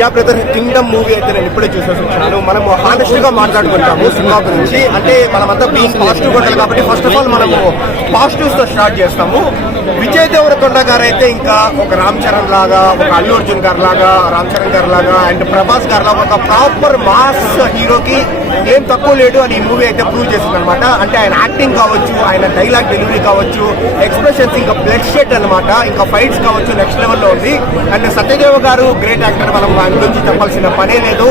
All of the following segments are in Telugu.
యా బ్రదర్, కింగ్డమ్ మూవీ అయితే నేను ఇప్పుడే చూసేస్తున్నాను. మనం హానెస్ట్ గా మాట్లాడుకుంటాము సినిమా గురించి. అంటే మనమంతా బీయింగ్ పాజిటివ్ కొట్టాలి కాబట్టి ఫస్ట్ ఆఫ్ ఆల్ మనము పాజిటివ్స్ తో స్టార్ట్ చేస్తాము. విజయ్ దేవరకొండ గారు అయితే ఇంకా ఒక రామ్ చరణ్ లాగా, ఒక అల్లు అర్జున్ గారు లాగా, రామ్ చరణ్ గారు లాగా అండ్ ప్రభాస్ గారు లాగా ఒక ప్రాపర్ మాస్ హీరోకి ఏం తక్కువ లేడు అని ఈ మూవీ అయితే ప్రూవ్ చేసింది అనమాట. అంటే ఆయన యాక్టింగ్ కావచ్చు, ఆయన డైలాగ్ డెలివరీ కావచ్చు, ఎక్స్ప్రెషన్స్, ఇంకా బ్లడ్ షెడ్ అనమాట, ఇంకా ఫైట్స్ కావచ్చు నెక్స్ట్ లెవెల్లో ఉంది. అండ్ సత్యదేవ్ గారు గ్రేట్ యాక్టర్, మనం ఆయన గురించి చెప్పాల్సిన పనే లేదు.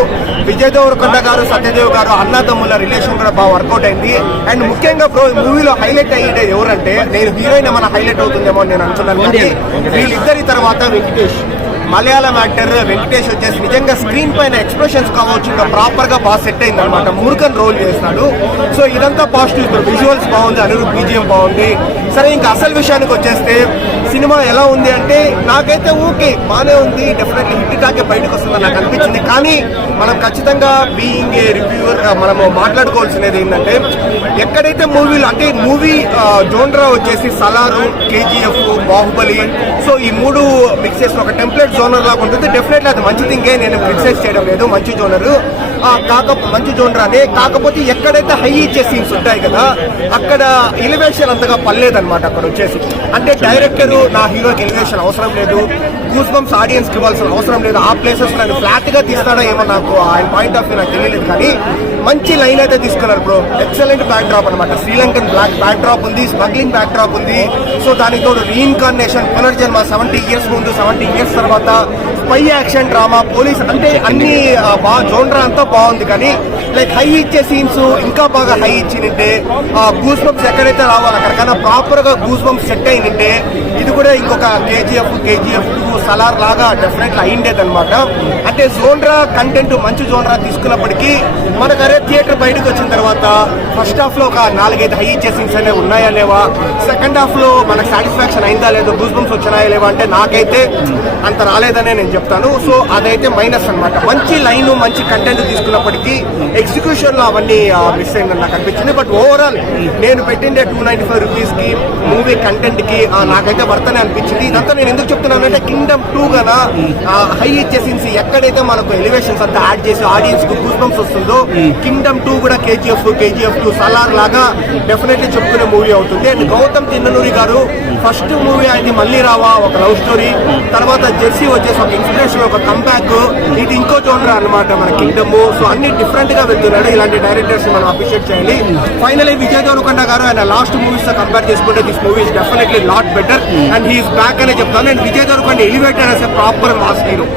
విజయ్ దేవరకొండ గారు, సత్యదేవ్ గారు అన్నదమ్ముల రిలేషన్ కూడా బాగా వర్కౌట్ అయింది. అండ్ ముఖ్యంగా మూవీలో హైలైట్ అయ్యేది ఎవరంటే, నేను హీరోయిన్ ఏమైనా హైలైట్ అవుతుందేమో నేను అనుకున్నాను. కానీ వీళ్ళిద్దరి తర్వాత వెంకటేష్, మలయాళం యాక్టర్ వెంకటేష్ వచ్చేసి నిజంగా స్క్రీన్ పైన ఎక్స్ప్రెషన్స్ కావచ్చు ఇంకా ప్రాపర్ గా బాగా సెట్ అయింది అనమాట. మురుగన్ రోల్ చేస్తున్నాడు. సో ఇదంతా పాజిటివ్. విజువల్స్ బాగుంది, అనిరుద్ బీజిఎం బాగుంది. సరే, ఇంకా అసలు విషయానికి వచ్చేస్తే సినిమా ఎలా ఉంది అంటే, నాకైతే ఓకే బాగానే ఉంది, డెఫినెట్లీ హిట్ టాకే బయటకు వస్తుందని నాకు అనిపించింది. కానీ మనం ఖచ్చితంగా బీయింగ్ ఏ రివ్యూవర్ మనము మాట్లాడుకోవాల్సినది ఏంటంటే, ఎక్కడైతే మూవీలు అంటే మూవీ జోన్రా వచ్చేసి సలారు, కేజీఎఫ్, బాహుబలి, సో ఈ మూడు మిక్స్ చేసిన ఒక టెంప్లెట్ జోనర్ లాగా ఉంటుంది. డెఫినెట్లీ అది మంచి థింగే, నేను క్రిటిసైజ్ చేయడం లేదు, మంచి జోనర్ మంచి జోనరానే. కాకపోతే ఎక్కడైతే హై ఇచ్చే సీన్స్ ఉంటాయి కదా, అక్కడ ఎలివేషన్ అంతగా పర్లేదన్నమాట. అక్కడ వచ్చేసి అంటే డైరెక్టర్ నా హీరోకి ఎలివేషన్ అవసరం లేదు, గూస్ బంప్స్ ఆడియన్స్ కి ఇవ్వాల్సిన అవసరం లేదు. ఆ ప్లేసెస్ నన్ను ఫ్లాట్ గా తీస్తాడో ఏమో నాకు ఆయన పాయింట్ ఆఫ్ వ్యూ నాకు తెలియలేదు. కానీ మంచి లైన్ అయితే తీసుకున్నారు బ్రో. ఎక్సలెంట్ బ్యాక్ డ్రాప్ అనమాట. శ్రీలంకన్ బ్యాక్ డ్రాప్ ఉంది, స్మగ్లింగ్ బ్యాక్ డ్రాప్ ఉంది. సో దానికి తోడు రీఇన్కార్నేషన్, పునర్జన్మ, 70 years ముందు, 70 years తర్వాత, స్పై యాక్షన్ డ్రామా, పోలీస్, అంటే అన్ని బాగా జోన్రా అంతా బాగుంది. కానీ లైక్ హై ఇచ్చే సీన్స్ ఇంకా బాగా హై ఇచ్చినంటే, గూస్ బంప్స్ ఎక్కడైతే రావాలో అక్కడికన్నా ప్రాపర్ గా గూస్ బంప్స్ సెట్ అయినంటే ఇది కూడా ఇంకొక కేజీఎఫ్ 2 సలార్ లాగా డెఫినెట్లీ అయిండేది అనమాట. అంటే జోన్రా కంటెంట్ మంచి జోన్రా తీసుకున్నప్పటికీ మనకు అరే థియేటర్ బయటకు వచ్చిన తర్వాత ఫస్ట్ హాఫ్ లో ఒక 4-5 హై ఇచ్చే సీన్స్ అనేవి ఉన్నాయా లేవా, సెకండ్ హాఫ్ లో మనకు సాటిస్ఫాక్షన్ అయిందా లేదో, గూస్ బంప్స్ వచ్చినాయా లేవా అంటే నాకైతే అంత రాలేదనే నేను చెప్తాను. సో అదైతే మైనస్ అనమాట. మంచి లైన్, మంచి కంటెంట్ తీసుకున్నప్పటికీ ఎగ్జిక్యూషన్ లో అవన్నీ మిస్ అయిందని నాకు అనిపించింది. బట్ ఓవరాల్ నేను పెట్టిండే 295 రూపీస్ కి మూవీ కంటెంట్ కి నాకైతే వర్తనే అనిపించింది. ఇదంతా నేను ఎందుకు చెప్తున్నానంటే, కింగ్డమ్ 2 గన హై ఇచ్చే సీన్స్ ఎక్కడైతే మనకు ఎలివేషన్స్ అంతా యాడ్ చేసి ఆడియన్స్ కు గూస్ బంప్స్ వస్తుందో, కింగ్డమ్ 2 కూడా కేజీఎఫ్ 2 సలార్ లాగా డెఫినెట్లీ చెప్పుకునే మూవీ అవుతుంది. అండ్ గౌతమ్ తిన్ననూరి గారు ఫస్ట్ మూవీ ఆయనది మళ్ళీ రావా ఒక లవ్ స్టోరీ, తర్వాత జెర్సీ వచ్చేసి ఒక ఇన్స్పిరేషన్, ఒక కంబ్యాక్, ఇది ఇంకో జోనర్ అనమాట మన కింగ్డమ్. సో అన్ని డిఫరెంట్ గా వెళ్తున్నాడు. ఇలాంటి డైరెక్టర్స్ మనం అప్రిషియేట్ చేయాలి. ఫైనలీ విజయ్ దేవరకొండ గారు ఆయన లాస్ట్ మూవీస్ తో కంపేర్ చేసుకుంటే this movie is definitely lot better and he's back అనే చెప్తాను. And Vijay Deverakonda elevated as a proper mass hero.